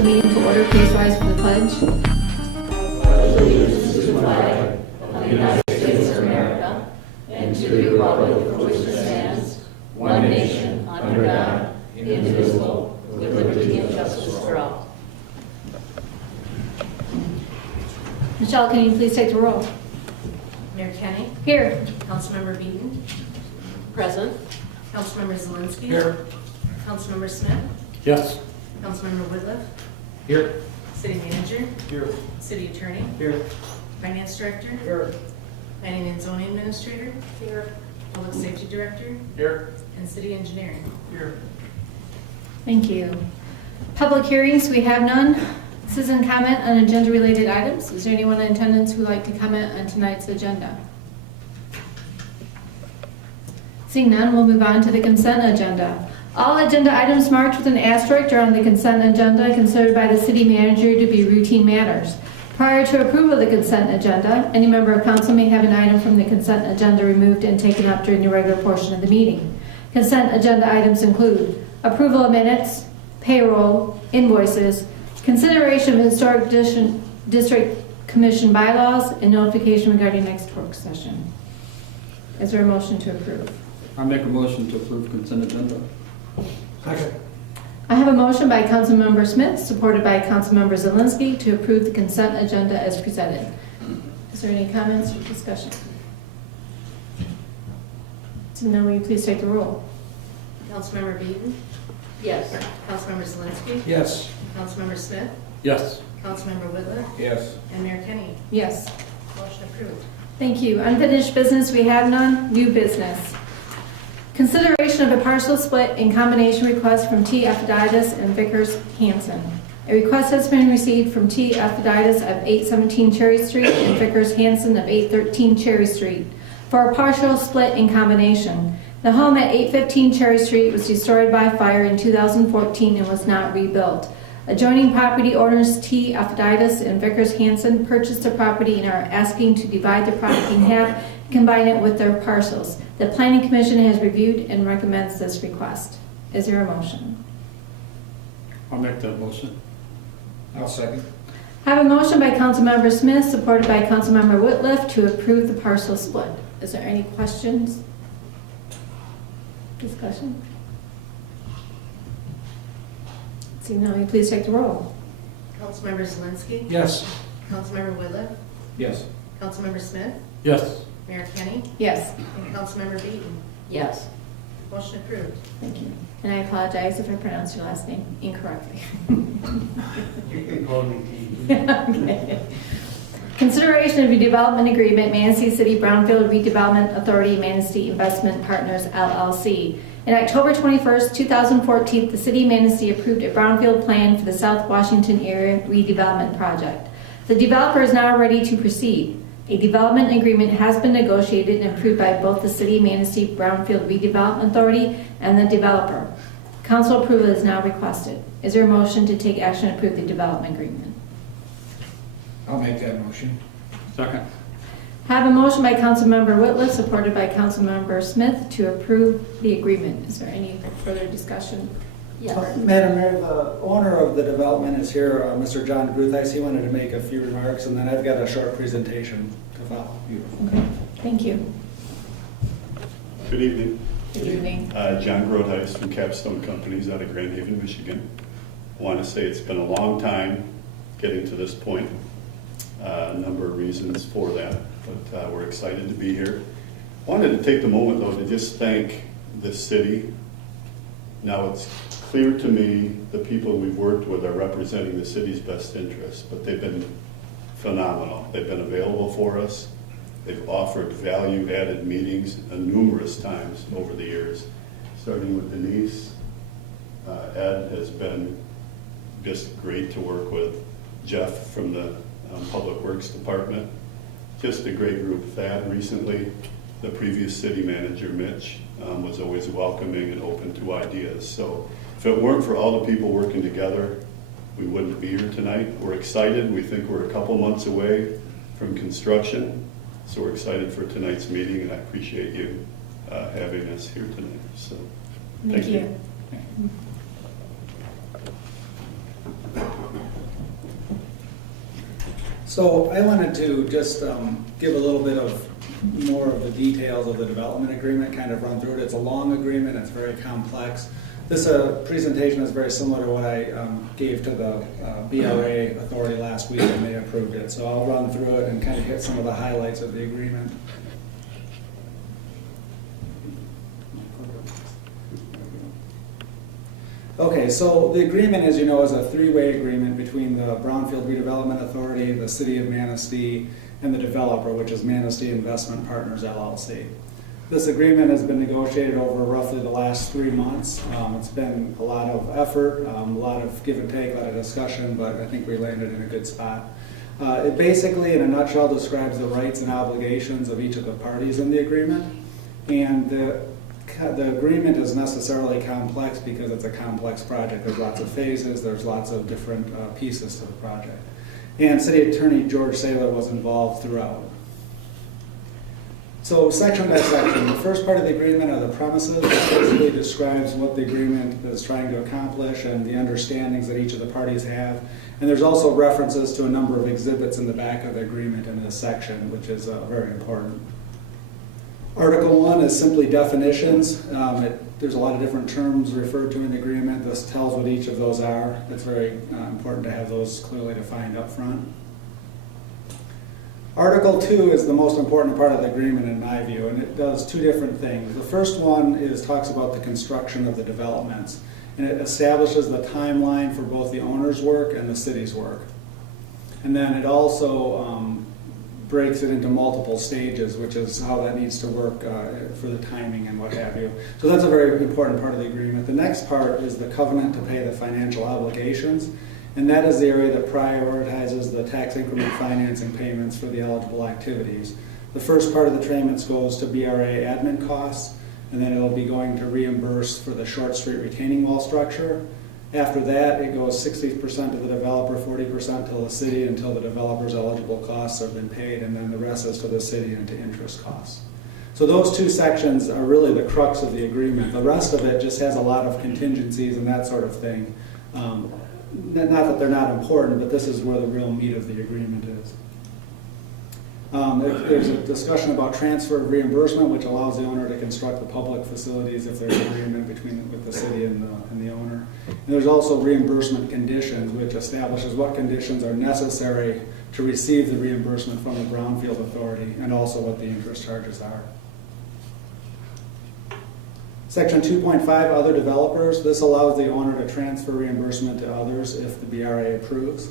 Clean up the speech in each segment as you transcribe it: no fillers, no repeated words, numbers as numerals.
council meeting to order. Please rise for the pledge. Pledge allegiance to the flag of the United States of America and to the republic for which it stands, one nation, under God, indivisible, with liberty and justice for all. Michelle, can you please take the roll? Mayor Kenny. Here. Councilmember Beaton. Present. Councilmember Zelinski. Here. Councilmember Smith. Yes. Councilmember Whitliff. Here. City Manager. Here. City Attorney. Here. Finance Director. Here. Planning and Zoning Administrator. Here. Public Safety Director. Here. And City Engineering. Here. Thank you. Public hearings, we have none. Citizen comment on agenda-related items. Is there anyone in attendance who would like to comment on tonight's agenda? Seeing none, we'll move on to the consent agenda. All agenda items marked with an asterisk are on the consent agenda considered by the city manager to be routine matters. Prior to approval of the consent agenda, any member of council may have an item from the consent agenda removed and taken up during the regular portion of the meeting. Consent agenda items include approval of minutes, payroll, invoices, consideration of historic district commission bylaws, and notification regarding next work session. Is there a motion to approve? I make a motion to approve consent agenda. Second. I have a motion by Councilmember Smith, supported by Councilmember Zelinski, to approve the consent agenda as presented. Is there any comments or discussion? So now will you please take the roll? Councilmember Beaton. Yes. Councilmember Zelinski. Yes. Councilmember Smith. Yes. Councilmember Whitliff. Yes. And Mayor Kenny. Yes. Motion approved. Thank you. Unfinished business, we have none. New business. Consideration of a partial split in combination request from T. Epaphroditus and Vickers Hansen. A request has been received from T. Epaphroditus of 817 Cherry Street and Vickers Hansen of 813 Cherry Street for a partial split in combination. The home at 815 Cherry Street was destroyed by fire in 2014 and was not rebuilt. Adjoining property owners T. Epaphroditus and Vickers Hansen purchased the property and are asking to divide the property in half and combine it with their parcels. The Planning Commission has reviewed and recommends this request. Is there a motion? I'll make that motion. I'll second. I have a motion by Councilmember Smith, supported by Councilmember Whitliff, to approve the parcel split. Is there any questions? Discussion? Seeing none, will you please take the roll? Councilmember Zelinski. Yes. Councilmember Whitliff. Yes. Councilmember Smith. Yes. Mayor Kenny. Yes. And Councilmember Beaton. Yes. Motion approved. Thank you. And I apologize if I pronounced your last name incorrectly. You can call me T. Okay. Consideration of a development agreement, Manistee City Brownfield Redevelopment Authority, Manistee Investment Partners, LLC. In October 21st, 2014, the City of Manistee approved a brownfield plan for the South Washington Area Redevelopment Project. The developer is now ready to proceed. A development agreement has been negotiated and approved by both the City of Manistee Brownfield Redevelopment Authority and the developer. Council approval is now requested. Is there a motion to take action to approve the development agreement? I'll make that motion. Second. I have a motion by Councilmember Whitliff, supported by Councilmember Smith, to approve the agreement. Is there any further discussion? Yes. Madam Mayor, the owner of the development is here, Mr. John Gruthice. He wanted to make a few remarks, and then I've got a short presentation to follow. Okay, thank you. Good evening. Good evening. John Grotheis from Capstone Companies out of Grand Haven, Michigan. I want to say it's been a long time getting to this point. A number of reasons for that, but we're excited to be here. I wanted to take the moment, though, to just thank the city. Now, it's clear to me the people we've worked with are representing the city's best interests, but they've been phenomenal. They've been available for us. They've offered value-added meetings numerous times over the years, starting with Denise. Ed has been just great to work with. Jeff from the Public Works Department. Just a great group. Thad recently, the previous city manager, Mitch, was always welcoming and open to ideas. So if it weren't for all the people working together, we wouldn't be here tonight. We're excited. We think we're a couple months away from construction. So we're excited for tonight's meeting, and I appreciate you having us here tonight. So Thank you. So I wanted to just give a little bit of more of the details of the development agreement, kind of run through it. It's a long agreement, it's very complex. This presentation is very similar to what I gave to the BRA authority last week and they approved it. So I'll run through it and kind of hit some of the highlights of the agreement. Okay, so the agreement, as you know, is a three-way agreement between the Brownfield Redevelopment Authority, the City of Manistee, and the developer, which is Manistee Investment Partners, LLC. This agreement has been negotiated over roughly the last 3 months. It's been a lot of effort, a lot of give and take, a lot of discussion, but I think we landed in a good spot. It basically, in a nutshell, describes the rights and obligations of each of the parties in the agreement. And the agreement is necessarily complex because it's a complex project. There's lots of phases, there's lots of different pieces to the project. And City Attorney George Saylor was involved throughout. So section by section, the first part of the agreement are the premises. It basically describes what the agreement is trying to accomplish and the understandings that each of the parties have. And there's also references to a number of exhibits in the back of the agreement in this section, which is very important. Article 1 is simply definitions. There's a lot of different terms referred to in the agreement. This tells what each of those are. It's very important to have those clearly defined up front. Article 2 is the most important part of the agreement in my view, and it does two different things. The first one talks about the construction of the developments, and it establishes the timeline for both the owner's work and the city's work. And then it also breaks it into multiple stages, which is how that needs to work for the timing and what have you. So that's a very important part of the agreement. The next part is the covenant to pay the financial obligations, and that is the area that prioritizes the tax increment financing payments for the eligible activities. The first part of the payments goes to BRA admin costs, and then it'll be going to reimburse for the Short Street retaining wall structure. After that, it goes 60% to the developer, 40% to the city until the developer's eligible costs have been paid, and then the rest is to the city and to interest costs. So those two sections are really the crux of the agreement. The rest of it just has a lot of contingencies and that sort of thing. Not that they're not important, but this is where the real meat of the agreement is. There's a discussion about transfer of reimbursement, which allows the owner to construct the public facilities if there's an agreement with the city and the owner. And there's also reimbursement conditions, which establishes what conditions are necessary to receive the reimbursement from the Brownfield Authority, and also what the interest charges are. Section 2.5, other developers. This allows the owner to transfer reimbursement to others if the BRA approves.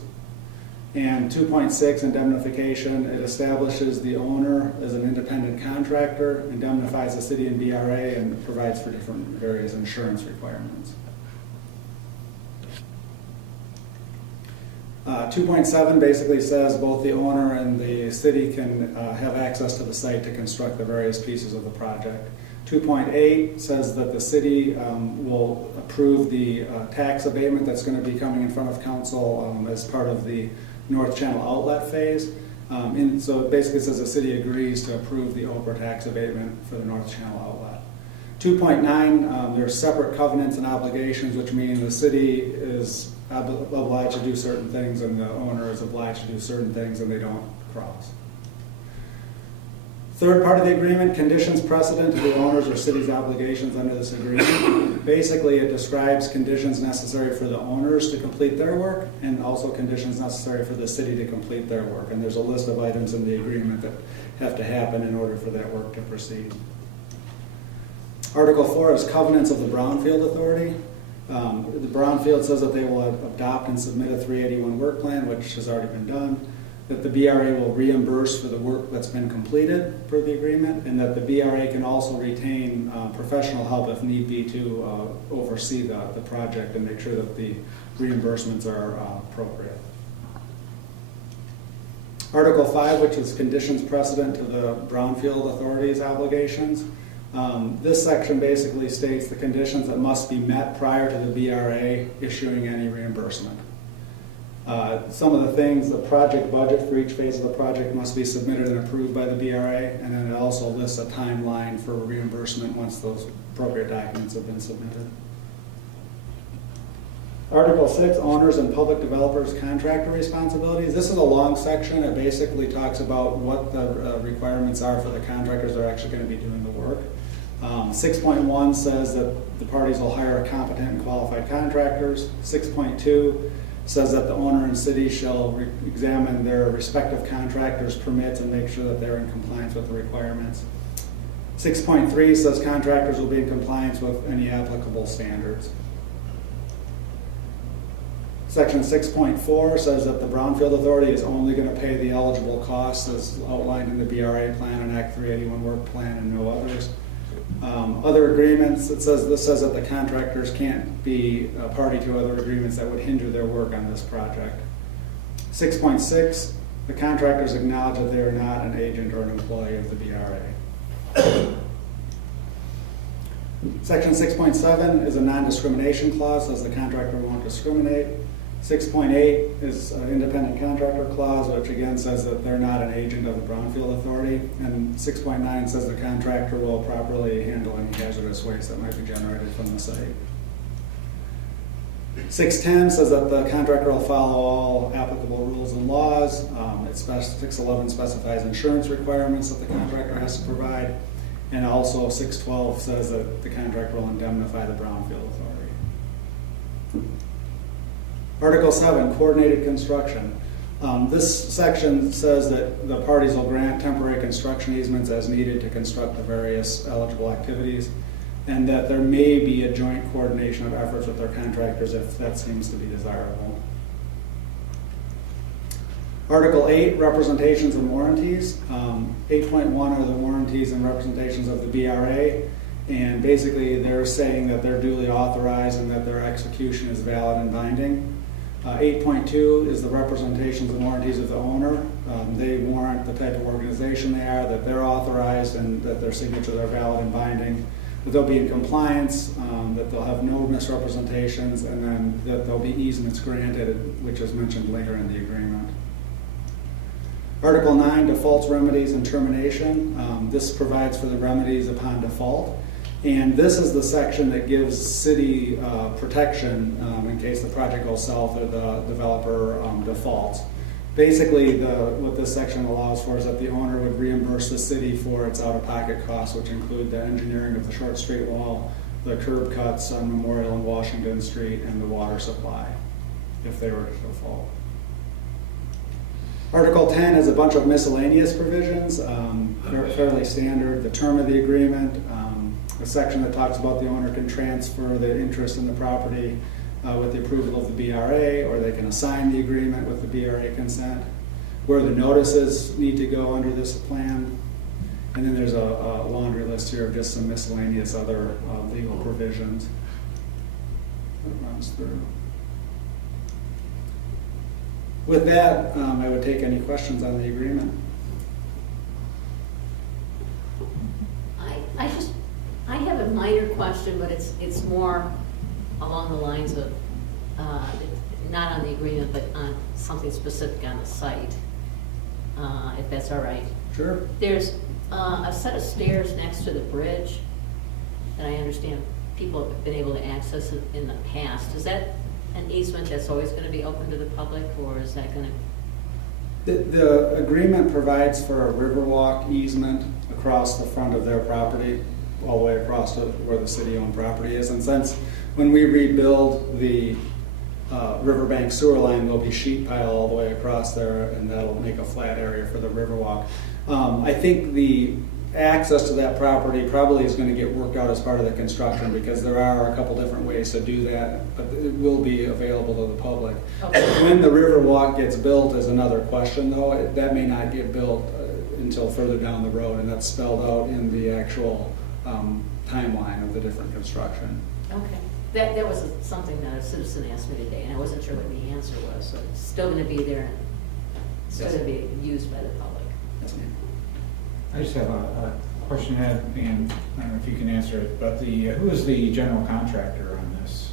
And 2.6, indemnification. It establishes the owner as an independent contractor, indemnifies the city and BRA, and provides for different various insurance requirements. 2.7 basically says both the owner and the city can have access to the site to construct the various pieces of the project. 2.8 says that the city will approve the tax abatement that's going to be coming in front of council as part of the North Channel outlet phase. So it basically says the city agrees to approve the OPRA tax abatement for the North Channel outlet. 2.9, there are separate covenants and obligations, which mean the city is obliged to do certain things and the owner is obliged to do certain things, and they don't cross. Third part of the agreement, conditions precedent to the owner's or city's obligations under this agreement. Basically, it describes conditions necessary for the owners to complete their work, and also conditions necessary for the city to complete their work. And there's a list of items in the agreement that have to happen in order for that work to proceed. Article 4 is covenants of the Brownfield Authority. The Brownfield says that they will adopt and submit a 381 work plan, which has already been done, that the BRA will reimburse for the work that's been completed per the agreement, and that the BRA can also retain professional help if need be to oversee the project and make sure that the reimbursements are appropriate. Article 5, which is conditions precedent to the Brownfield Authority's obligations. This section basically states the conditions that must be met prior to the BRA issuing any reimbursement. Some of the things, the project budget for each phase of the project must be submitted and approved by the BRA, and then it also lists a timeline for reimbursement once those appropriate documents have been submitted. Article 6, owners and public developers contractor responsibilities. This is a long section. It basically talks about what the requirements are for the contractors that are actually going to be doing the work. 6.1 says that the parties will hire competent and qualified contractors. 6.2 says that the owner and city shall examine their respective contractors' permits and make sure that they're in compliance with the requirements. 6.3 says contractors will be in compliance with any applicable standards. Section 6.4 says that the Brownfield Authority is only going to pay the eligible costs as outlined in the BRA plan and Act 381 work plan and no others. Other agreements, this says that the contractors can't be a party to other agreements that would hinder their work on this project. 6.6, the contractors acknowledge that they are not an agent or an employee of the BRA. Section 6.7 is a non-discrimination clause, says the contractor won't discriminate. 6.8 is an independent contractor clause, which again says that they're not an agent of the Brownfield Authority. And 6.9 says the contractor will properly handle any hazardous waste that might be generated from the site. 6.10 says that the contractor will follow all applicable rules and laws. 6.11 specifies insurance requirements that the contractor has to provide. And also 6.12 says that the contractor will indemnify the Brownfield Authority. Article 7, coordinated construction. This section says that the parties will grant temporary construction easements as needed to construct the various eligible activities, and that there may be a joint coordination of efforts with their contractors if that seems to be desirable. Article 8, representations and warranties. 8.1 are the warranties and representations of the BRA, and basically they're saying that they're duly authorized and that their execution is valid and binding. 8.2 is the representations and warranties of the owner. They warrant the type of organization they are, that they're authorized and that their signatures are valid and binding, that they'll be in compliance, that they'll have no misrepresentations, and then that there'll be easements granted, which is mentioned later in the agreement. Article 9, defaults, remedies, and termination. This provides for the remedies upon default. And this is the section that gives city protection in case the project goes south or the developer defaults. Basically, what this section allows for is that the owner would reimburse the city for its out-of-pocket costs, which include the engineering of the short street wall, the curb cuts on Memorial and Washington Street, and the water supply, if they were to default. Article 10 has a bunch of miscellaneous provisions, fairly standard. The term of the agreement, a section that talks about the owner can transfer the interest in the property with the approval of the BRA, or they can assign the agreement with the BRA consent, where the notices need to go under this plan. And then there's a laundry list here of just some miscellaneous other legal provisions that runs through. With that, I would take any questions on the agreement. I have a minor question, but it's more along the lines of, not on the agreement, but on something specific on the site, if that's all right. Sure. There's a set of stairs next to the bridge that I understand people have been able to access in the past. Is that an easement that's always going to be open to the public, or is that going to? The agreement provides for a riverwalk easement across the front of their property, all the way across to where the city-owned property is. And since when we rebuild the riverbank sewer line, there'll be sheet pile all the way across there, and that'll make a flat area for the riverwalk. I think the access to that property probably is going to get worked out as part of the construction, because there are a couple different ways to do that, but it will be available to the public. Okay. When the riverwalk gets built is another question, though. That may not get built until further down the road, and that's spelled out in the actual timeline of the different construction. Okay. That was something that a citizen asked me today, and I wasn't sure what the answer was. So it's still going to be there, and it's still going to be used by the public. Yes, ma'am. I just have a question, and I don't know if you can answer it, but who is the general contractor on this?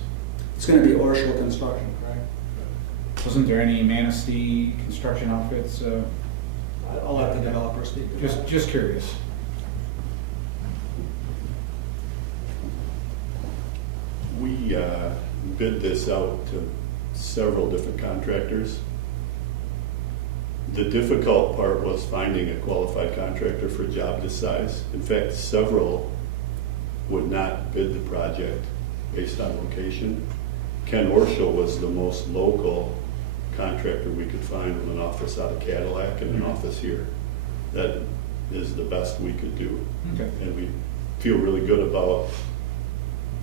It's going to be Orshel Construction, correct? Wasn't there any Manistee construction outfits? I'll let the developer speak to that. Just curious. bid this out to several different contractors. The difficult part was finding a qualified contractor for a job this size. In fact, several would not bid the project based on location. Ken Orschel was the most local contractor we could find with an office out of Cadillac and an office here. That is the best we could do. Okay. And we feel really good about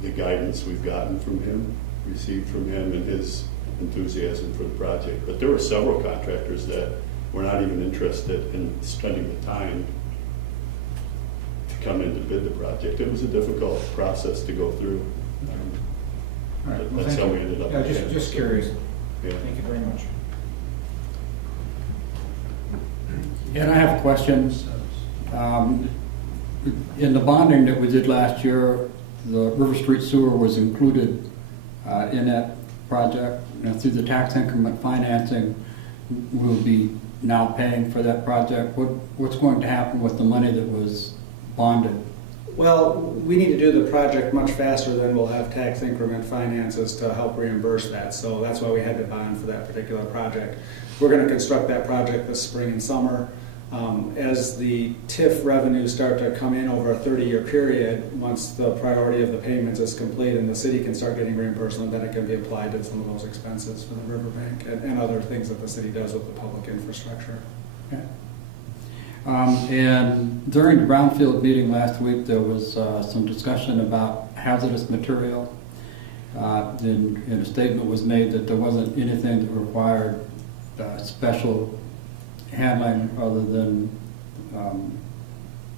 the guidance we've gotten from him, received from him, and his enthusiasm for the project. But there were several contractors that were not even interested in spending the time to come in to bid the project. It was a difficult process to go through. All right. Well, That's thank how you. we ended up. Yeah, with just curious. Yeah. Thank you very much. And I have a question. In the bonding that we did last year, the River Street Sewer was included in that project. Now, through the tax increment financing, we'll be now paying for that project. What's going to happen with the money that was bonded? Well, we need to do the project much faster than we'll have tax increment finances to help reimburse that. So that's why we had to bond for that particular project. We're going to construct that project this spring and summer. As the TIF revenues start to come in over a 30-year period, once the priority of the payments is complete and the city can start getting reimbursement, then it can be applied to some of those expenses for the riverbank and other things that the city does with the public infrastructure. Okay. And during the Brownfield meeting last week, there was some discussion about hazardous material. And a statement was made that there wasn't anything that required special handling other than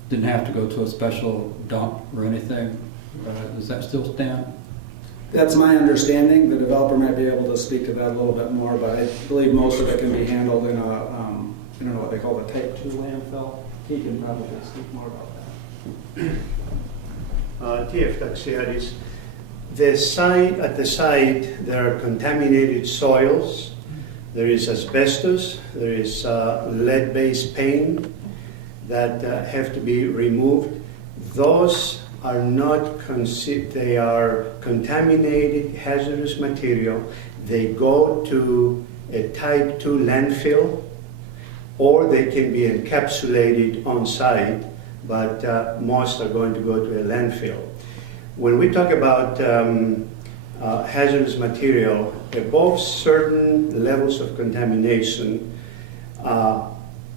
didn't have to go to a special dump or anything. Does that still stand? That's my understanding. The developer might be able to speak to that a little bit more, but I believe most of it can be handled in a, I don't know what they call the type 2 landfill. He can probably speak more about that. TF Taxiaris. The site, at the site, there are contaminated soils. There is asbestos, there is lead-based paint that have to be removed. Those are not they are contaminated, hazardous material. They go to a type 2 landfill, or they can be encapsulated on site, but most are going to go to a landfill. When we talk about hazardous material, above certain levels of contamination,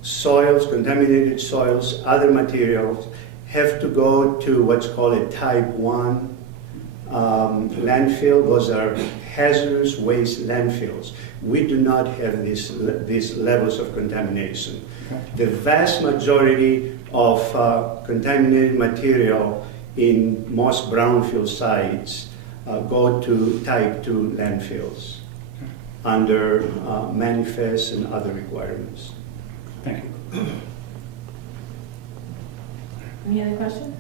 soils, contaminated soils, other materials have to go to what's called a type 1 landfill. Those are hazardous waste landfills. We do not have these levels of contamination. Okay. The vast majority of contaminated material in most brownfield sites go to type 2 landfills under manifest and other requirements. Thank you. Any other questions?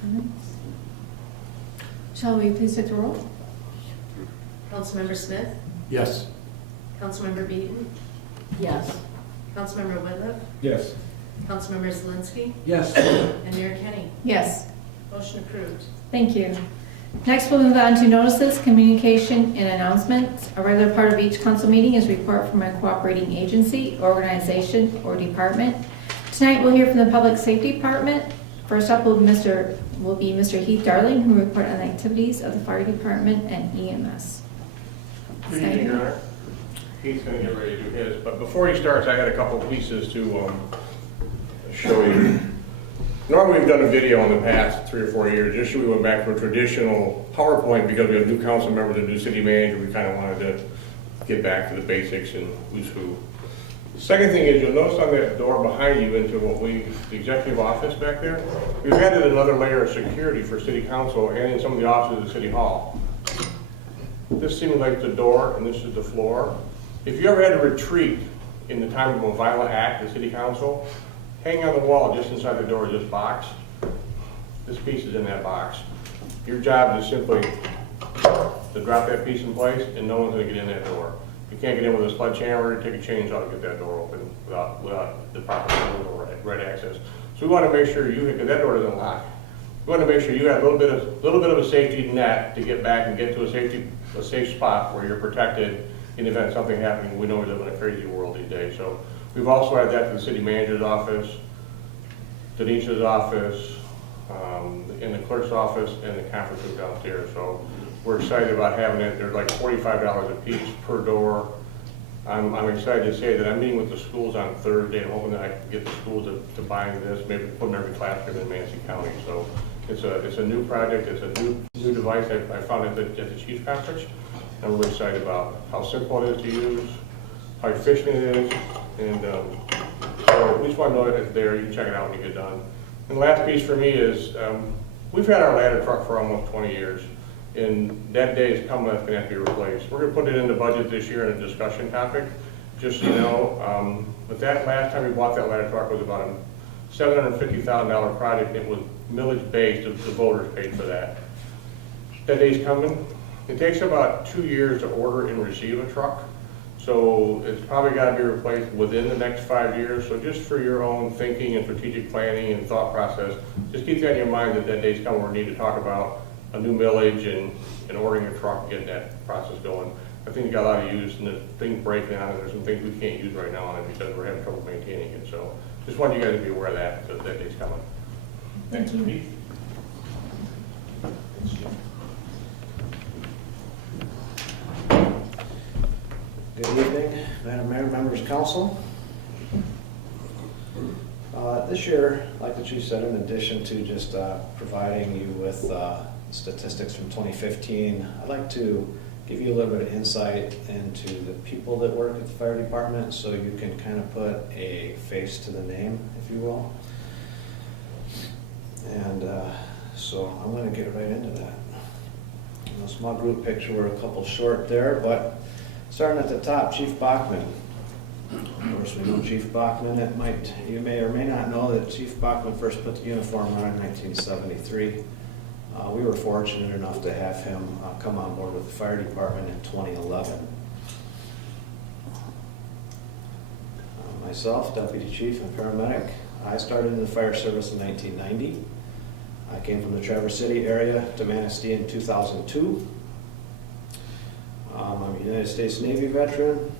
Comments? Shall we please take the roll? Councilmember Smith? Yes. Councilmember Beaton? Yes. Councilmember Whitliff? Yes. Councilmember Zelinski? Yes. And Mayor Kenny? Yes. Motion approved. Thank you. Next, we'll move on to notices, communication, and announcements. A regular part of each council meeting is report from a cooperating agency, organization, or department. Tonight, we'll hear from the Public Safety Department. First up will be Mr. Heath Darling, who will report on the activities of the Fire Department and EMS. Good evening, Your Honor. He's going to get ready to do his, but before he starts, I had a couple pieces to show you. Normally, we've done a video in the past 3 or 4 years. This year, we went back to a traditional PowerPoint because we have new council members and new city manager. We kind of wanted to get back to the basics and who's who. The second thing is, you'll notice on that door behind you into the executive office back there, we've added another layer of security for city council and in some of the offices at City Hall. This simulates the door, and this is the floor. If you ever had a retreat in the time of a violent act at City Council, hang on the wall just inside the door of this box. This piece is in that box. Your job is simply to drop that piece in place, and no one's going to get in that door. You can't get in with a sledgehammer, take a chainsaw to get that door open without the proper right access. So we want to make sure because that door doesn't lock. we want to make sure you have a little bit of a safety net to get back and get to a safe spot where you're protected in the event of something happening. We know we live in a crazy world these days. So we've also had that to the city manager's office, Denise's office, in the clerk's office, and the conference room downstairs. So we're excited about having it. They're like $45 a piece per door. I'm excited to say that I'm meeting with the schools on Thursday. I'm hoping that I can get the schools to buy this, maybe put them in every classroom in Manatee County. So it's a new project. It's a new device. I found it at the Chiefs Conference. I'm really excited about how simple it is to use, how efficient it is, and so we just want to know that it's there. You can check it out when you get done. And the last piece for me is we've had our ladder truck for almost 20 years, and that day is coming. That's going to have to be replaced. We're going to put it in the budget this year in a discussion topic, just so you know. But that last time we bought that ladder truck was about a $750,000 project. It was millage based. The voters paid for that. That day's coming. It takes about 2 years to order and receive a truck. So it's probably got to be replaced within the next 5 years. So just for your own thinking and strategic planning and thought process, just keep that in your mind that that day's coming where we need to talk about a new millage and ordering a truck and getting that process going. I think it got a lot of use, and the thing's breaking on it. There's some things we can't use right now on it because we're having trouble maintaining it. So just want you guys to be aware of that, because that day's coming. Thank you. Pete? Good evening, Madam Mayor, members of council. This year, like the chief said, in addition to just providing you with statistics from 2015, I'd like to give you a little bit of insight into the people that work at the fire department, so you can kind of put a face to the name, if you will. And so I'm going to get right into that. A small group picture, we're a couple short there, but starting at the top, Chief Bachman. Of course, we know Chief Bachman. You may or may not know that Chief Bachman first put the uniform on in 1973. We were fortunate enough to have him come on board with the fire department in 2011. Myself, Deputy Chief and Paramedic, I started in the fire service in 1990. I came from the Traverse City area to Manistee in 2002. I'm a United States Navy veteran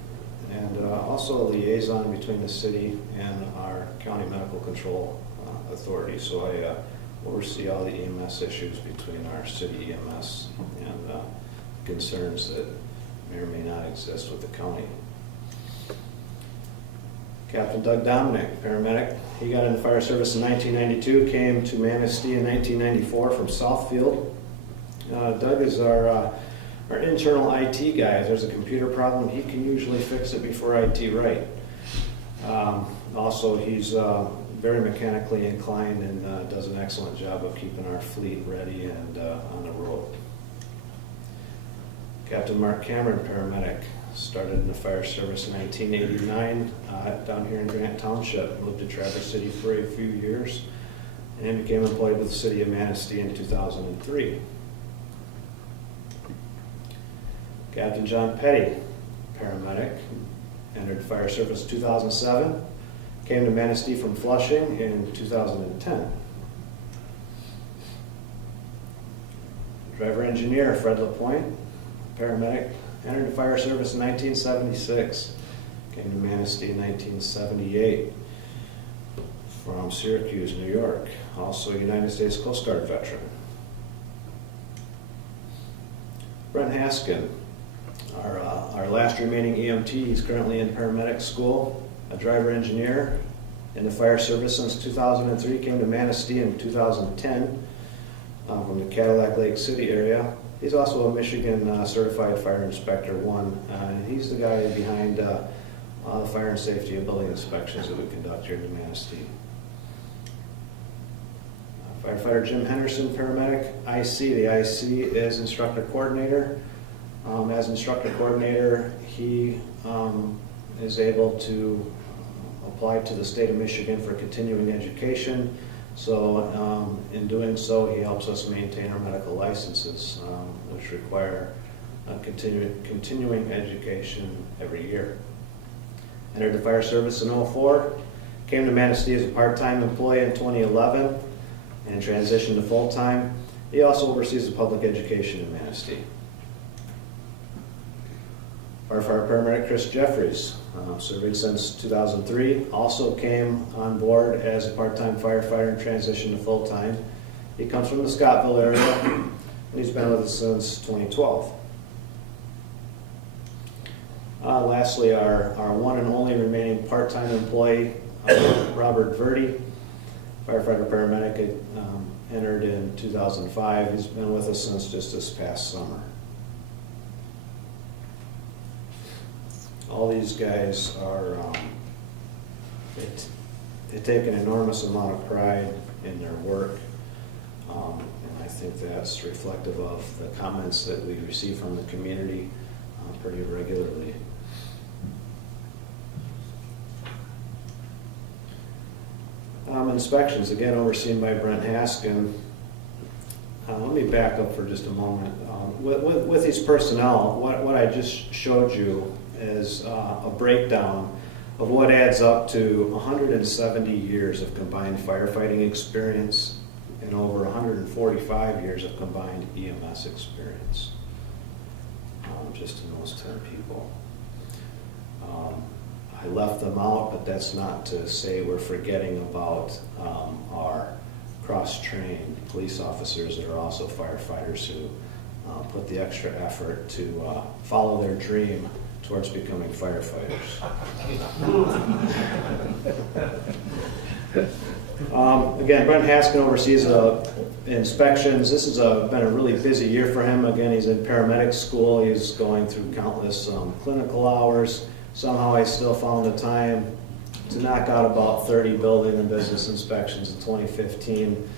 and also a liaison between the city and our county medical control authority. So I oversee all the EMS issues between our city EMS and concerns that may or may not exist with the county. Captain Doug Dominic, paramedic. He got in the fire service in 1992, came to Manistee in 1994 from Southfield. Doug is our internal IT guy. If there's a computer problem, he can usually fix it before IT right. Also, he's very mechanically inclined and does an excellent job of keeping our fleet ready and on the road. Captain Mark Cameron, paramedic, started in the fire service in 1989 down here in Grant Township. Moved to Traverse City for a few years and became employed with the city of Manistee in 2003. Captain John Petty, paramedic, entered fire service in 2007, came to Manistee from Flushing in 2010. Driver engineer Fred LaPointe, paramedic, entered the fire service in 1976, came to Manistee in 1978 from Syracuse, New York, also a United States Coast Guard veteran. Brent Haskin, our last remaining EMT, he's currently in paramedic school, a driver engineer in the fire service since 2003, came to Manistee in 2010 from the Cadillac Lake City area. He's also a Michigan Certified Fire Inspector 1, and he's the guy behind the fire and safety and building inspections that we conduct here in Manistee. Firefighter Jim Henderson, paramedic, IC. The IC is instructor coordinator. As instructor coordinator, he is able to apply to the state of Michigan for continuing education. So in doing so, he helps us maintain our medical licenses, which require continuing education every year. Entered the fire service in 2004, came to Manistee as a part-time employee in 2011. and transition to full-time. He also oversees the public education in Manistee. Firefighter paramedic Chris Jeffries, serving since 2003, also came on board as a part-time firefighter and transitioned to full-time. He comes from the Scottville area, and he's been with us since 2012. Lastly, our one and only remaining part-time employee, Robert Verdi, firefighter paramedic, entered in 2005. He's been with us since just this past summer. All these guys are, they take an enormous amount of pride in their work, and I think that's reflective of the comments that we receive from the community pretty regularly. Inspections, again overseen by Brent Haskin. Let me back up for just a moment. With these personnel, what I just showed you is a breakdown of what adds up to 170 years of combined firefighting experience and over 145 years of combined EMS experience, just in those 10 people. I left them out, but that's not to say we're forgetting about our cross-trained police officers that are also firefighters who put the extra effort to follow their dream towards becoming firefighters. Again, Brent Haskin oversees inspections. This has been a really busy year for him. Again, he's in paramedic school. He's going through countless clinical hours. Somehow I still found the time to knock out about 30 building and business inspections in 2015.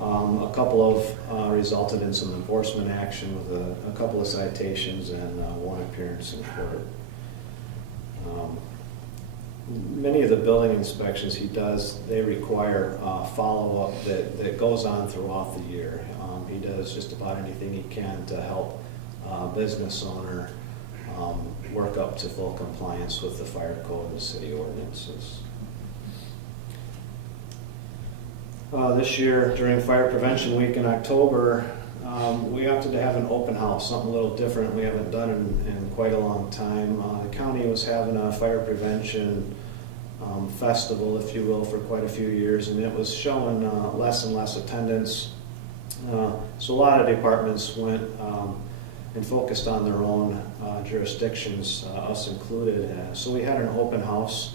A couple of resulted in some enforcement action with a couple of citations and one appearance in court. Many of the building inspections he does, they require follow-up that goes on throughout the year. He does just about anything he can to help business owner work up to full compliance with the fire code and city ordinances. This year, during Fire Prevention Week in October, we opted to have an open house, something a little different we haven't done in quite a long time. The county was having a fire prevention festival, if you will, for quite a few years, and it was showing less and less attendance. So a lot of departments went and focused on their own jurisdictions, us included. So we had an open house.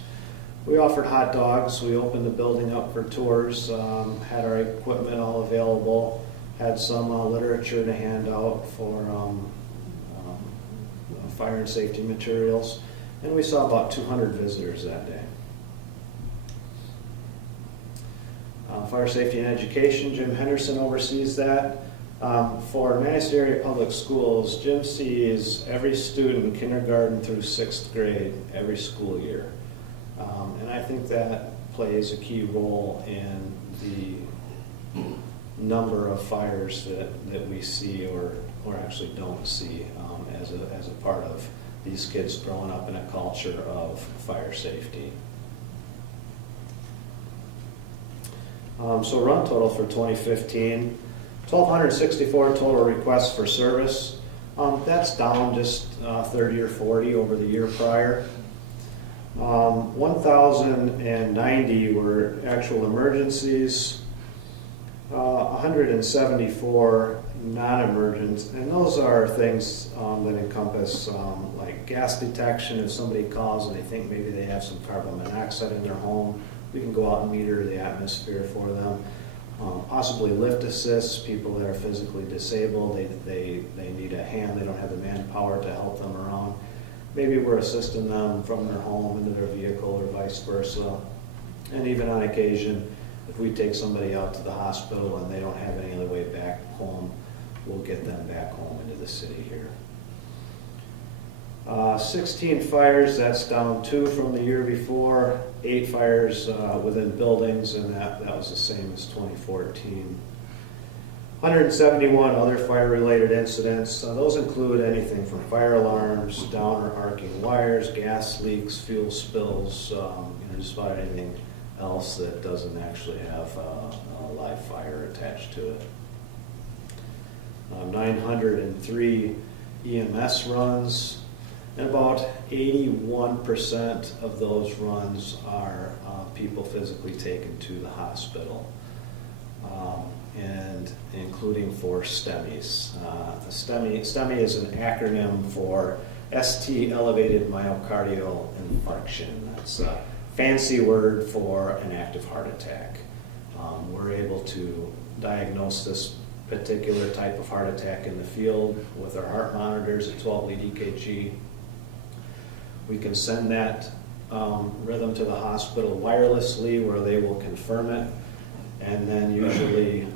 We offered hot dogs. We opened the building up for tours, had our equipment all available, had some literature to hand out for fire and safety materials, and we saw about 200 visitors that day. Fire safety and education, Jim Henderson oversees that. For Manistee Area Public Schools, Jim sees every student in kindergarten through 6th grade every school year. And I think that plays a key role in the number of fires that we see or actually don't see as a part of these kids growing up in a culture of fire safety. So run total for 2015, 1,264 total requests for service. That's down just 30 or 40 over the year prior. 1,090 were actual emergencies, 174 non-emergent, and those are things that encompass like gas detection. If somebody calls and they think maybe they have some carbon monoxide in their home, we can go out and meter the atmosphere for them. Possibly lift assists, people that are physically disabled, they need a hand, they don't have the manpower to help them around. Maybe we're assisting them from their home into their vehicle or vice versa. And even on occasion, if we take somebody out to the hospital and they don't have any other way back home, we'll get them back home into the city here. 16 fires, that's down 2 from the year before. 8 fires within buildings, and that was the same as 2014. 171 other fire-related incidents. Those include anything from fire alarms, down or arcing wires, gas leaks, fuel spills, just about anything else that doesn't actually have a live fire attached to it. 903 EMS runs, and about 81% of those runs are people physically taken to the hospital, and including 4 STEMIs. STEMI is an acronym for ST elevated myocardial infarction. That's a fancy word for an active heart attack. We're able to diagnose this particular type of heart attack in the field with our heart monitors at 12-lead EKG. We can send that rhythm to the hospital wirelessly where they will confirm it, and then usually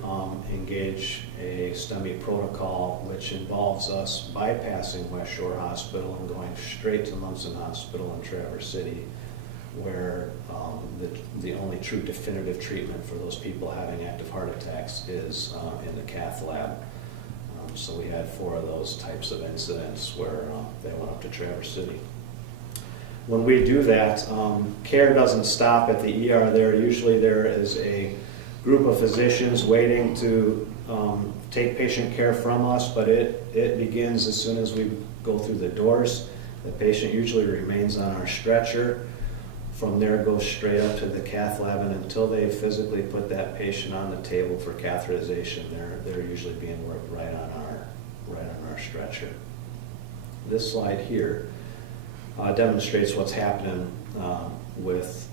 engage a STEMI protocol, which involves us bypassing West Shore Hospital and going straight to Munson Hospital in Traverse City, where the only true definitive treatment for those people having active heart attacks is in the cath lab. So we had 4 of those types of incidents where they went up to Traverse City. When we do that, care doesn't stop at the ER there. Usually there is a group of physicians waiting to take patient care from us, but it begins as soon as we go through the doors. The patient usually remains on our stretcher. From there, goes straight up to the cath lab, and until they physically put that patient on the table for catheterization, they're usually being worked right on our stretcher. This slide here demonstrates what's happening with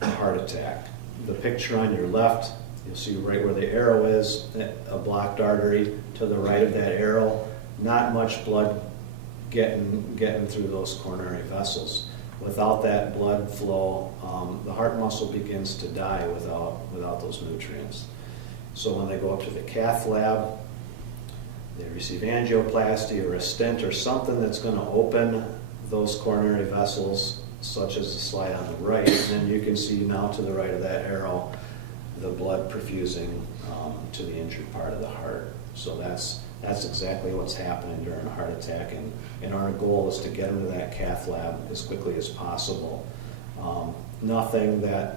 a heart attack. The picture on your left, you'll see right where the arrow is, a blocked artery. To the right of that arrow, not much blood getting through those coronary vessels. Without that blood flow, the heart muscle begins to die without those nutrients. So when they go up to the cath lab, they receive angioplasty or a stent or something that's going to open those coronary vessels, such as the slide on the right. And then you can see now to the right of that arrow, the blood perfusing to the injured part of the heart. So that's exactly what's happening during a heart attack, and our goal is to get them to that cath lab as quickly as possible. Nothing that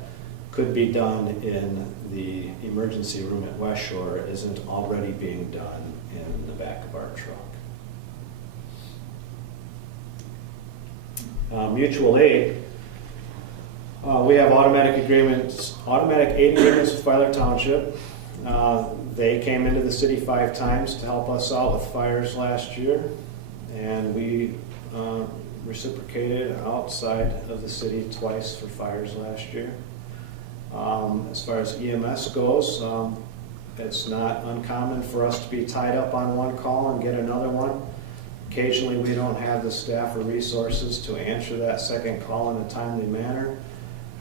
could be done in the emergency room at West Shore isn't already being done in the back of our truck. Mutual aid. We have automatic aid agreements with Filer Township. They came into the city 5 times to help us out with fires last year, and we reciprocated outside of the city twice for fires last year. As far as EMS goes, it's not uncommon for us to be tied up on one call and get another one. Occasionally we don't have the staff or resources to answer that second call in a timely manner.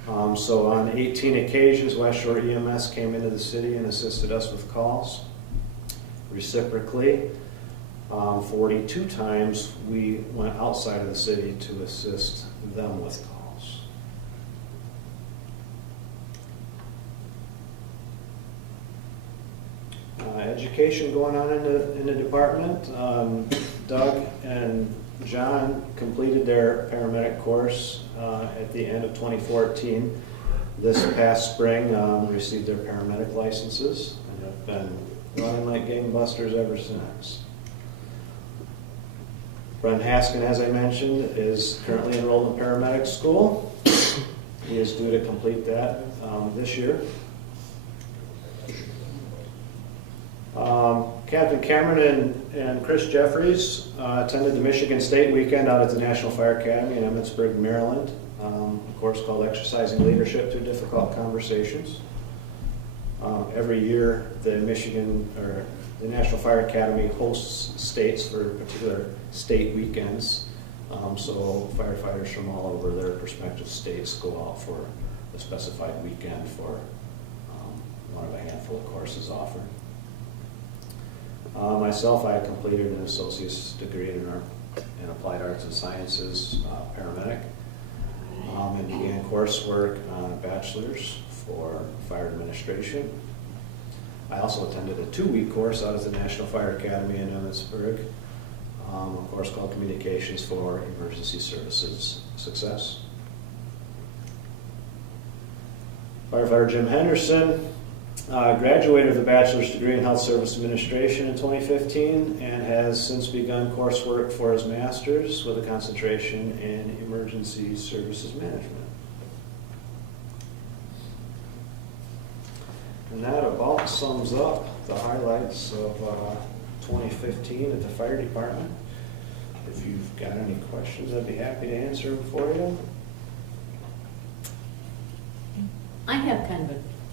So on 18 occasions, West Shore EMS came into the city and assisted us with calls. Reciprocally, 42 times we went outside of the city to assist them with calls. Education going on in the department. Doug and John completed their paramedic course at the end of 2014. This past spring, received their paramedic licenses and have been running like gangbusters ever since. Brent Haskin, as I mentioned, is currently enrolled in paramedic school. He is due to complete that this year. Captain Cameron and Chris Jeffries attended the Michigan State Weekend out at the National Fire Academy in Emmitsburg, Maryland. A course called Exercising Leadership Through Difficult Conversations. Every year, the National Fire Academy hosts states for particular state weekends. So firefighters from all over their respective states go out for a specified weekend for one of a handful of courses offered. Myself, I completed an associate's degree in applied arts and sciences, paramedic, and began coursework on a bachelor's for fire administration. I also attended a 2-week course out at the National Fire Academy in Emmitsburg, a course called Communications for Emergency Services Success. Firefighter Jim Henderson graduated with a bachelor's degree in Health Service Administration in 2015 and has since begun coursework for his master's with a concentration in Emergency Services Management. And that about sums up the highlights of 2015 at the fire department. If you've got any questions, I'd be happy to answer them for you. I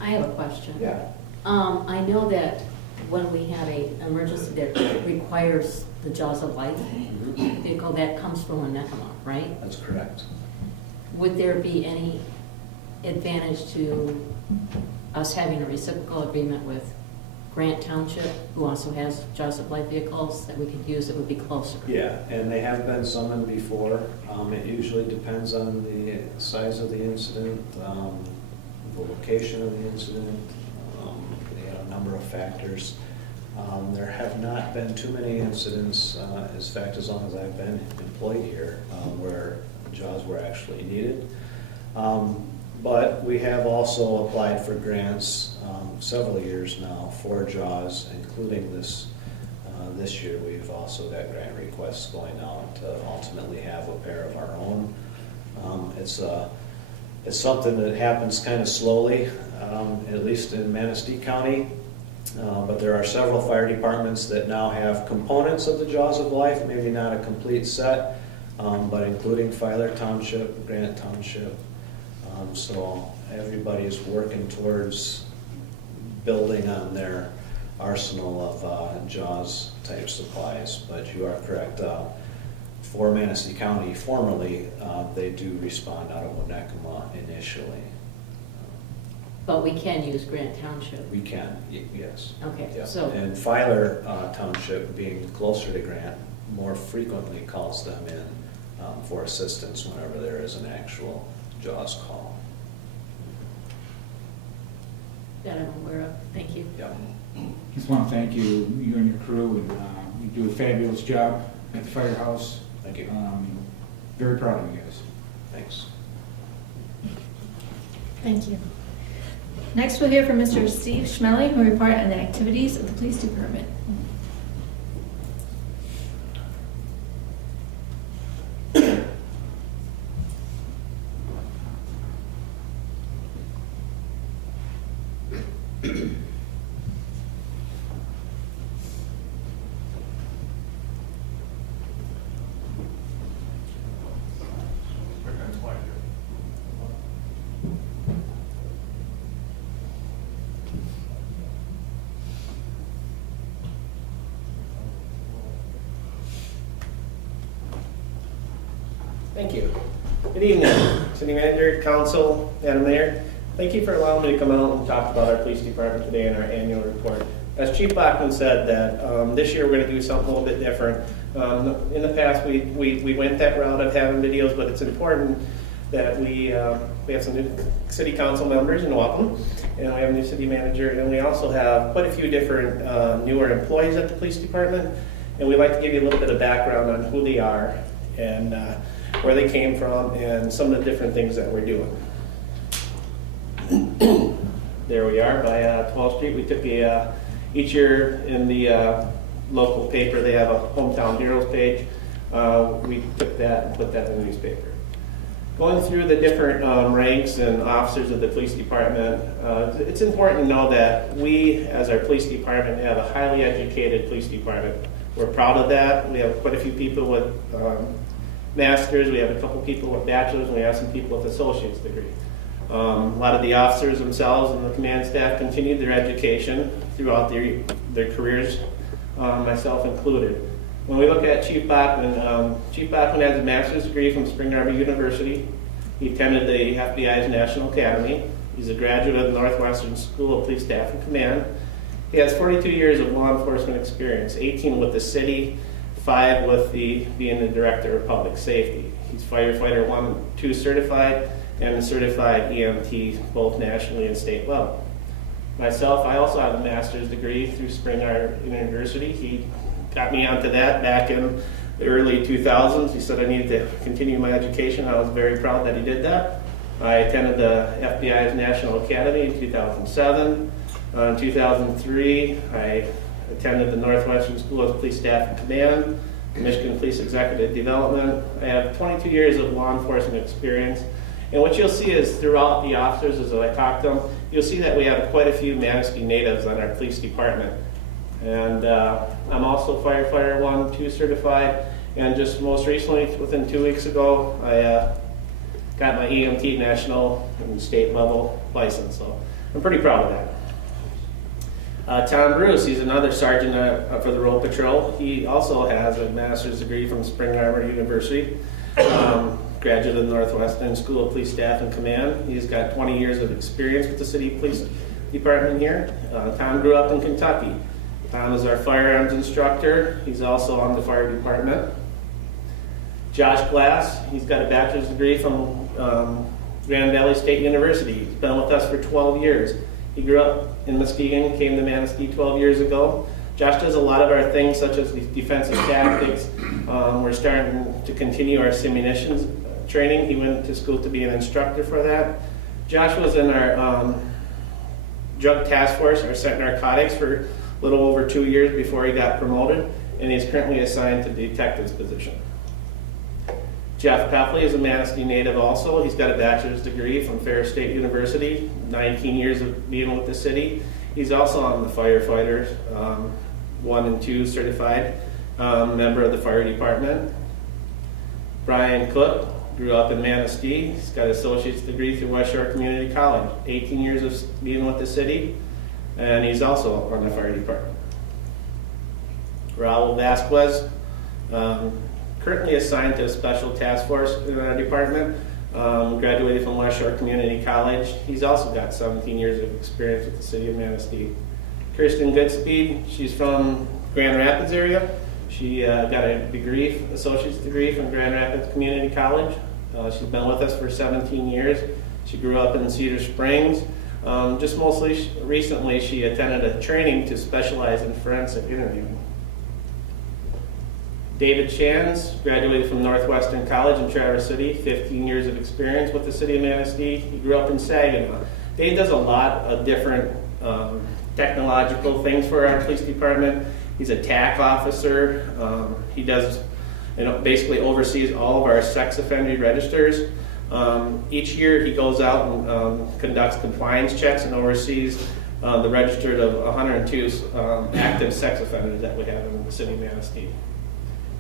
have a question. Yeah. I know that when we have an emergency that requires the Jaws of Life vehicle, that comes from Winnebago, right? That's correct. Would there be any advantage to us having a reciprocal agreement with Grant Township, who also has Jaws of Life vehicles that we could use that would be closer? Yeah, and they have been summoned before. It usually depends on the size of the incident, the location of the incident, a number of factors. There have not been too many incidents, in fact, as long as I've been employed here, where JAWS were actually needed. But we have also applied for grants several years now for JAWS, including this year. We've also got grant requests going out to ultimately have a pair of our own. It's something that happens kind of slowly, at least in Manistee County. But there are several fire departments that now have components of the Jaws of Life, maybe not a complete set, but including Filer Township, Granite Township. So everybody is working towards building on their arsenal of Jaws type supplies. But you are correct. For Manistee County, formerly, they do respond out of Winnebago initially. But we can use Grant Township? We can, yes. Okay, Yeah. so... And Filer Township, being closer to Grant, more frequently calls them in for assistance whenever there is an actual JAWS call. That I'm aware of. Thank you. Yeah. Just want to thank you and your crew, and you do a fabulous job at the firehouse. Thank you. Very proud of you guys. Thanks. Thank you. Next, we'll hear from Mr. Steve Schmelly, who will report on the activities of the police department. Thank you. Good evening, City Manager, Council, Madam Mayor. Thank you for allowing me to come out and talk about our police department today in our annual report. As Chief Bachman said, that this year we're going to do something a little bit different. In the past, we went that route of having videos, but it's important that we have some new city council members, and welcome, and we have a new city manager, and we also have quite a few different newer employees at the police department, and we'd like to give you a little bit of background on who they are and where they came from and some of the different things that we're doing. There we are by 12th Street. We took each year in the local paper, they have a Hometown Heroes page. We took that and put that in the newspaper. Going through the different ranks and officers of the police department, it's important to know that we, as our police department, have a highly educated police department. We're proud of that. We have quite a few people with masters, we have a couple people with bachelors, and we have some people with associate's degree. A lot of the officers themselves and the command staff continued their education throughout their careers, myself included. When we look at Chief Bachman has a master's degree from Spring Arbor University. He attended the FBI's National Academy. He's a graduate of the Northwestern School of Police Staff and Command. He has 42 years of law enforcement experience, 18 with the city, 5 with being the Director of Public Safety. He's firefighter 1 and 2 certified and a certified EMT, both nationally and state level. Myself, I also have a master's degree through Spring Arbor University. He got me onto that back in the early 2000s. He said I needed to continue my education. I was very proud that he did that. I attended the FBI's National Academy in 2007. In 2003, I attended the Northwestern School of Police Staff and Command, the Michigan Police Executive Development. I have 22 years of law enforcement experience. And what you'll see is throughout the officers, as I talk to them, you'll see that we have quite a few Manistee natives on our police department. And I'm also firefighter 1, 2 certified. And just most recently, within 2 weeks ago, I got my EMT national and state level license. So I'm pretty proud of that. Tom Bruce, he's another sergeant for the Road Patrol. He also has a master's degree from Spring Arbor University. Graduate of the Northwestern School of Police Staff and Command. He's got 20 years of experience with the City Police Department here. Tom grew up in Kentucky. Tom is our firearms instructor. He's also on the fire department. Josh Glass, he's got a bachelor's degree from Grand Valley State University. He's been with us for 12 years. He grew up in Muskegon, came to Manistee 12 years ago. Josh does a lot of our things, such as the defensive tactics. We're starting to continue our simunitions training. He went to school to be an instructor for that. Josh was in our drug task force, our Scent Narcotics, for a little over 2 years before he got promoted, and he's currently assigned to the detective's position. Jeff Peffley is a Manistee native also. He's got a bachelor's degree from Ferris State University, 19 years of being with the city. He's also on the firefighters, 1 and 2 certified, member of the fire department. Brian Cook grew up in Manistee. He's got an associate's degree through West Shore Community College, 18 years of being with the city, and he's also on the fire department. Raul Vasquez, currently assigned to a special task force in our department, graduated from West Shore Community College. He's also got 17 years of experience with the city of Manistee. Kirsten Goodspeed, she's from Grand Rapids area. She got a degree, associate's degree from Grand Rapids Community College. She's been with us for 17 years. She grew up in Cedar Springs. Just mostly recently, she attended a training to specialize in forensic interviewing. David Shands graduated from Northwestern College in Traverse City, 15 years of experience with the city of Manistee. He grew up in Saginaw. Dave does a lot of different technological things for our police department. He's a TAC officer. He does, basically oversees all of our sex offender registers. Each year he goes out and conducts compliance checks and oversees the register of 102 active sex offenders that we have in the city of Manistee.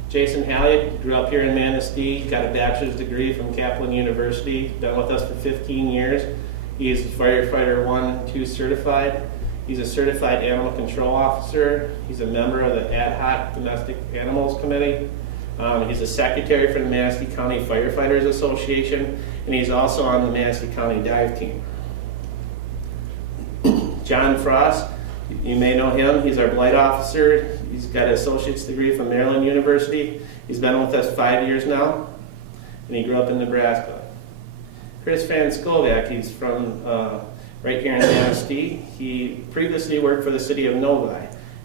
Jason Halliott grew up here in Manistee, got a bachelor's degree from Kaplan University, been with us for 15 years. He's firefighter 1 and 2 certified. He's a certified animal control officer. He's a member of the Ad Hoc Domestic Animals Committee. He's a secretary for the Manistee County Firefighters Association, and he's also on the Manistee County Dive Team. John Frost, you may know him. He's our blight officer. He's got an associate's degree from Maryland University. He's been with us 5 years now, and he grew up in Nebraska. Chris Van Skolak, he's from right here in Manistee. He previously worked for the city of Novi.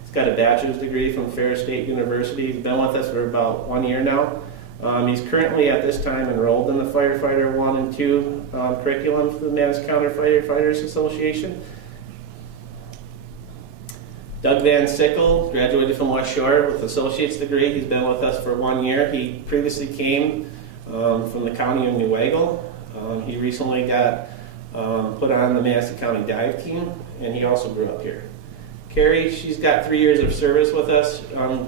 He's got a bachelor's degree from Ferris State University. He's been with us for about 1 year now. He's currently at this time enrolled in the Firefighter 1 and 2 curriculum for the Manistee County Firefighters Association. Doug Van Sickle graduated from West Shore with an associate's degree. He's been with us for 1 year. He previously came from the county of Newaygo. He recently got put on the Manistee County Dive Team, and he also grew up here. Carrie, she's got 3 years of service with us.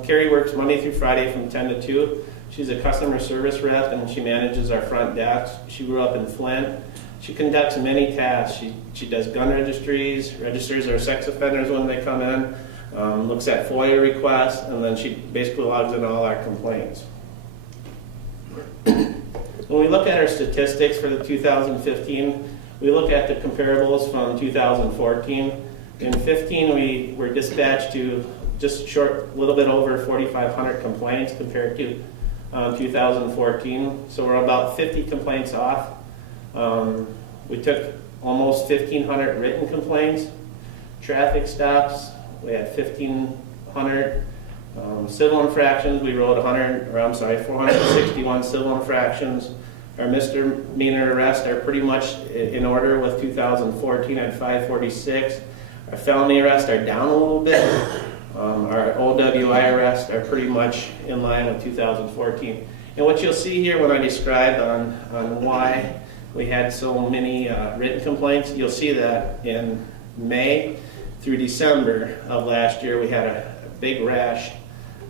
Carrie works Monday through Friday from 10 to 2. She's a customer service rep, and she manages our front desk. She grew up in Flint. She conducts many tasks. She does gun registries, registers our sex offenders when they come in, looks at FOIA requests, and then she basically logs in all our complaints. When we look at our statistics for the 2015, we look at the comparables from 2014. In 15, we were dispatched to just a little bit over 4,500 complaints compared to 2014. So we're about 50 complaints off. We took almost 1,500 written complaints. Traffic stops, we had 1,500. Civil infractions, we wrote 461 civil infractions. Our misdemeanor arrests are pretty much in order with 2014 at 546. Our felony arrests are down a little bit. Our OWI arrests are pretty much in line with 2014. And what you'll see here when I describe on why we had so many written complaints, you'll see that in May through December of last year, we had a big rash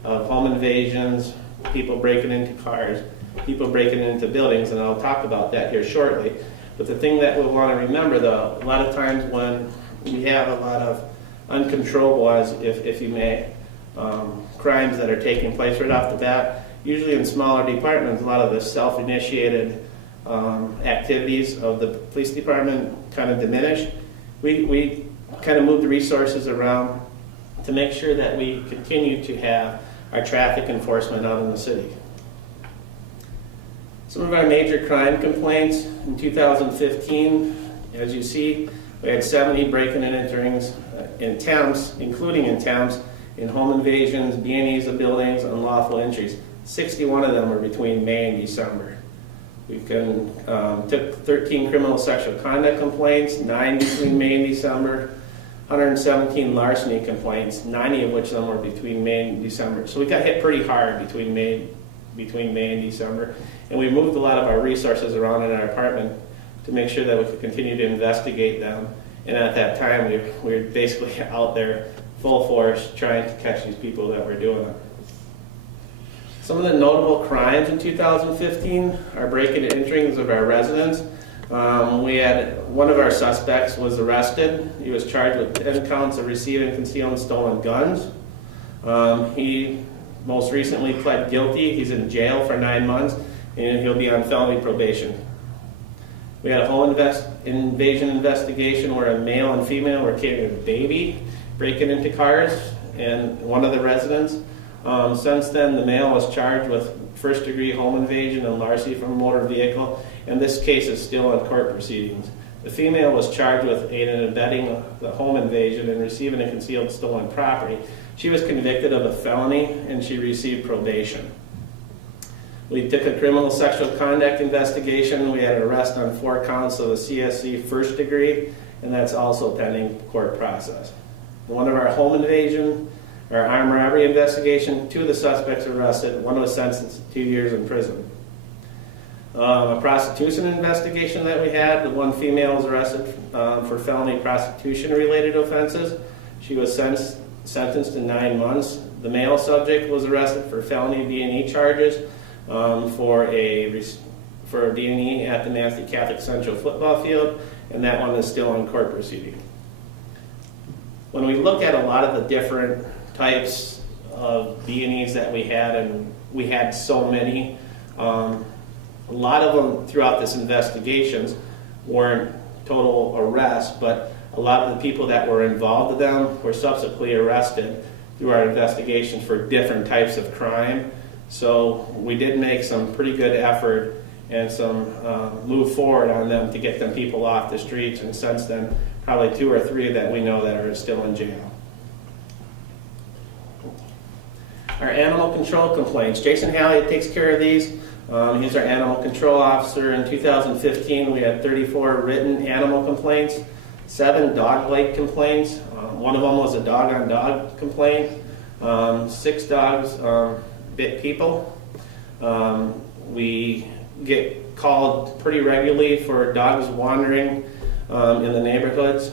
of home invasions, people breaking into cars, people breaking into buildings, and I'll talk about that here shortly. But the thing that we want to remember, though, a lot of times when we have a lot of uncontrollable, as if you may, crimes that are taking place right off the bat, usually in smaller departments, a lot of the self-initiated activities of the police department kind of diminish. We kind of move the resources around to make sure that we continue to have our traffic enforcement out in the city. Some of our major crime complaints in 2015, as you see, we had 70 break-in and enterings in attempts, including attempts in home invasions, B&Es of buildings, unlawful entries. 61 of them were between May and December. We took 13 criminal sexual conduct complaints, 9 between May and December, 117 larceny complaints, 90 of which them were between May and December. So we got hit pretty hard between May and December, and we moved a lot of our resources around in our department to make sure that we could continue to investigate them. And at that time, we were basically out there full force trying to catch these people that were doing it. Some of the notable crimes in 2015 are break-in and enterings of our residents. We had one of our suspects was arrested. He was charged with 10 counts of receiving, concealing, stolen guns. He most recently pled guilty. He's in jail for 9 months, and he'll be on felony probation. We had a home invasion investigation where a male and female were carrying a baby, breaking into cars, and one of the residents. Since then, the male was charged with first-degree home invasion and larceny from a motor vehicle, and this case is still in court proceedings. The female was charged with aiding and abetting the home invasion and receiving a concealed stolen property. She was convicted of a felony, and she received probation. We took a criminal sexual conduct investigation. We had an arrest on 4 counts of a CSC first degree, and that's also pending court process. One of our home invasion or armed robbery investigation, 2 of the suspects were arrested. 1 was sentenced to 2 years in prison. A prostitution investigation that we had, the 1 female was arrested for felony prostitution-related offenses. She was sentenced to 9 months. The male subject was arrested for felony B&E charges for a B&E at the Nancy Catholic Central football field, and that one is still in court proceeding. When we look at a lot of the different types of B&Es that we had, and we had so many, a lot of them throughout this investigations weren't total arrests, but a lot of the people that were involved in them were subsequently arrested through our investigations for different types of crime. So we did make some pretty good effort and some move forward on them to get them people off the streets, and since then probably 2 or 3 that we know that are still in jail. Our animal control complaints. Jason Halley takes care of these. He's our animal control officer. In 2015, we had 34 written animal complaints, 7 dog bite complaints. One of them was a dog-on-dog complaint. 6 dogs bit people. We get called pretty regularly for dogs wandering in the neighborhoods.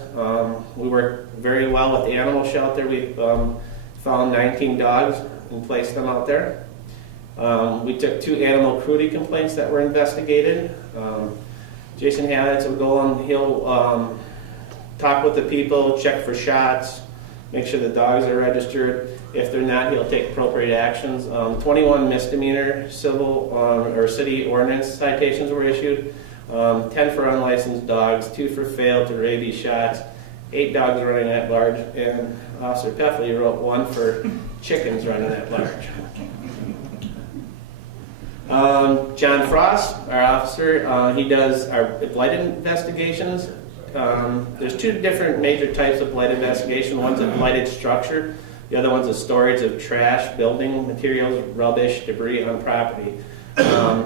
We work very well with the animal shelter. We found 19 dogs and placed them out there. We took 2 animal cruelty complaints that were investigated. Jason Haddix will go on, he'll talk with the people, check for shots, make sure the dogs are registered. If they're not, he'll take appropriate actions. 21 misdemeanor civil or city ordinance citations were issued. 10 for unlicensed dogs, 2 for failed to rabies shots, 8 dogs running at large, and Officer Peffley wrote 1 for chickens running at large. John Frost, our officer, he does our blight investigations. There's 2 different major types of blight investigation. One's a blighted structure. The other one's a storage of trash, building materials, rubbish, debris on property.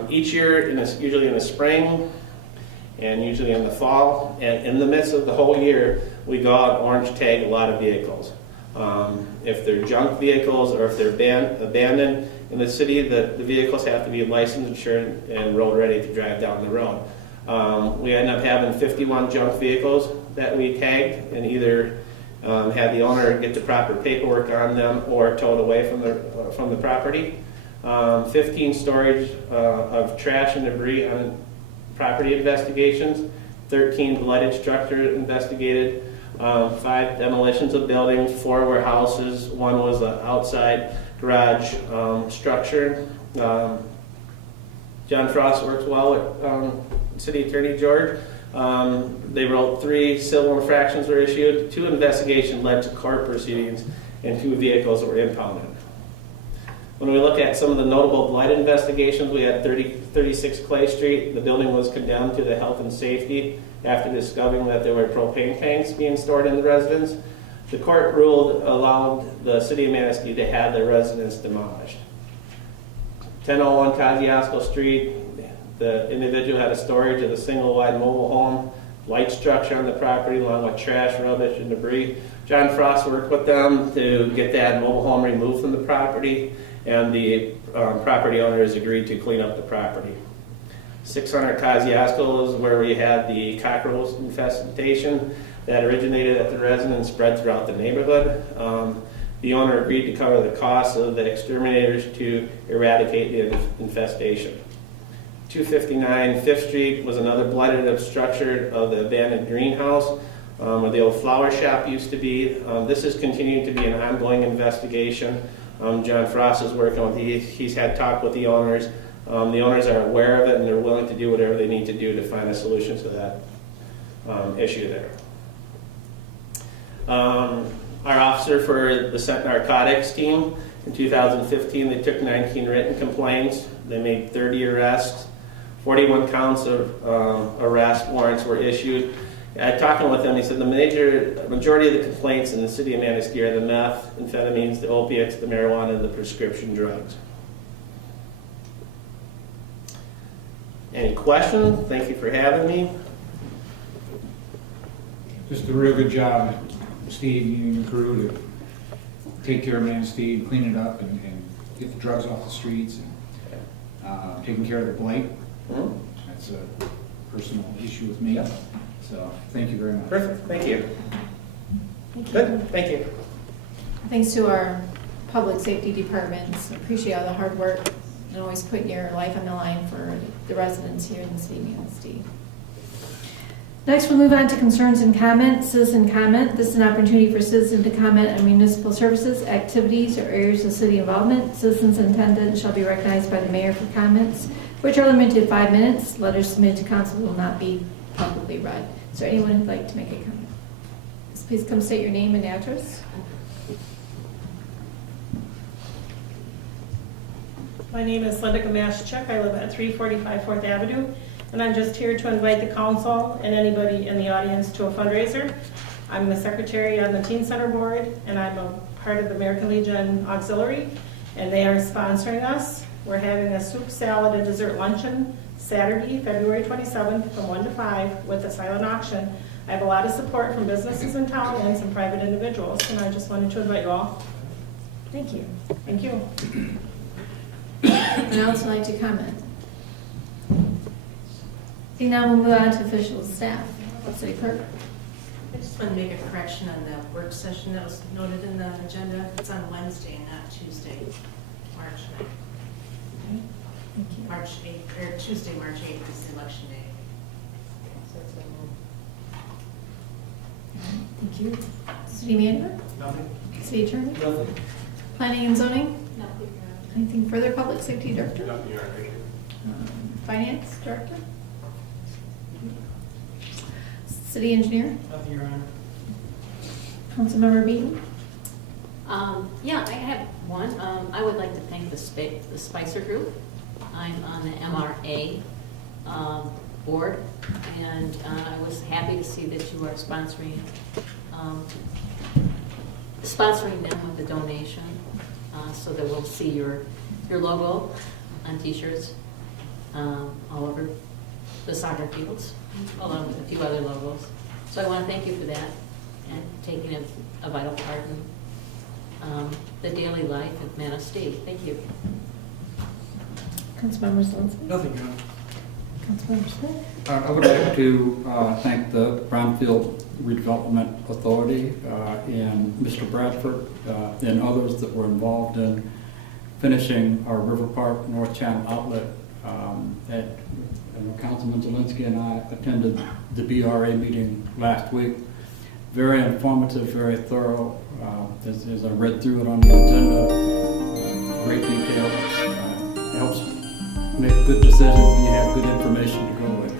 Each year, usually in the spring and usually in the fall, and in the midst of the whole year, we go out and orange tag a lot of vehicles. If they're junk vehicles or if they're abandoned in the city, the vehicles have to be licensed, insured, and road ready to drive down the road. We end up having 51 junk vehicles that we tagged and either had the owner get the proper paperwork on them or towed away from the property. 15 storage of trash and debris on property investigations, 13 blighted structure investigated, 5 demolitions of buildings, 4 warehouses, 1 was an outside garage structure. John Frost works well with City Attorney George. They wrote 3 civil infractions were issued, 2 investigations led to court proceedings, and 2 vehicles were impounded. When we look at some of the notable blighted investigations, we had 36 Clay Street. The building was condemned to the health and safety after discovering that there were propane tanks being stored in the residence. The court ruled allowed the city of Manistee to have their residence demolished. 1001 Kosciuszko Street, the individual had a storage of a single wide mobile home, light structure on the property along with trash, rubbish, and debris. John Frost worked with them to get that mobile home removed from the property, and the property owners agreed to clean up the property. 600 Kosciuszko is where we had the cockroach infestation that originated at the residence, spread throughout the neighborhood. The owner agreed to cover the cost of the exterminators to eradicate the infestation. 259 5th Street was another blighted structure of the abandoned greenhouse where the old flower shop used to be. This is continuing to be an ongoing investigation. John Frost is working with, he's had talk with the owners. The owners are aware of it and they're willing to do whatever they need to do to find a solution to that issue there. Our officer for the Scent Narcotics team, in 2015, they took 19 written complaints. They made 30 arrests. 41 counts of arrest warrants were issued. Talking with him, he said the majority of the complaints in the city of Manistee are the meth, amphetamines, the opiates, the marijuana, and the prescription drugs. Any questions? Thank you for having me. Just a real good job, Steve, you and your crew to take care of Manistee, clean it up, and get the drugs off the streets, and taking care of the blight. Mm-hmm. That's a personal issue with me. Yep. So thank you very much. Perfect. Thank you. Thank you. Good. Thank you. Thanks to our public safety departments. Appreciate all the hard work and always putting your life on the line for the residents here in the city of Manistee. Next, we'll move on to concerns and comments. Citizen comment. This is an opportunity for citizens to comment on municipal services, activities, or areas of city involvement. Citizens attendant shall be recognized by the mayor for comments, which are limited to 5 minutes. Letters submitted to council will not be publicly read. Is there anyone who'd like to make a comment? Please come state your name and address. My name is Linda Gamashchuk. I live at 345 4th Avenue, and I'm just here to invite the council and anybody in the audience to a fundraiser. I'm the secretary on the Teen Center Board, and I'm a part of the American Legion Auxiliary, and they are sponsoring us. We're having a soup, salad, and dessert luncheon Saturday, February 27th from 1 to 5 with a silent auction. I have a lot of support from businesses in town and some private individuals, and I just wanted to invite you all. Thank you. Thank you. And I also like to comment. See, now we'll move on to official staff. City clerk. I just want to make a correction on the work session that was noted in the agenda. It's on Wednesday, not Tuesday, March 9th. Okay. Thank you. March 8th, or Tuesday, March 8th is election day. So it's Thank you. City manager? Nothing. City attorney? Nothing. Planning and zoning? Nothing. Anything further? Public safety director? Nothing, Your Honor. Thank you. Finance director? City engineer? Nothing, Your Honor. Councilmember Beaton? Yeah, I have one. I would like to thank the Spicer Group. I'm on the MRA board, and I was happy to see that you are sponsoring them with a donation, so that we'll see your logo on T-shirts. all over the soccer fields, along with a few other logos. So I want to thank you for that and taking a vital part in the daily life of Manistee. Thank you. Councilmember Zelinski? Nothing, Your Honor. Councilmember Smith? I would like to thank the Brownfield Redevelopment Authority and Mr. Bradford and others that were involved in finishing our River Park North Channel outlet. Councilman Zelinski and I attended the BRA meeting last week. Very informative, very thorough. As I read through it on the agenda, great detail. Helps make a good decision when you have good information to go with.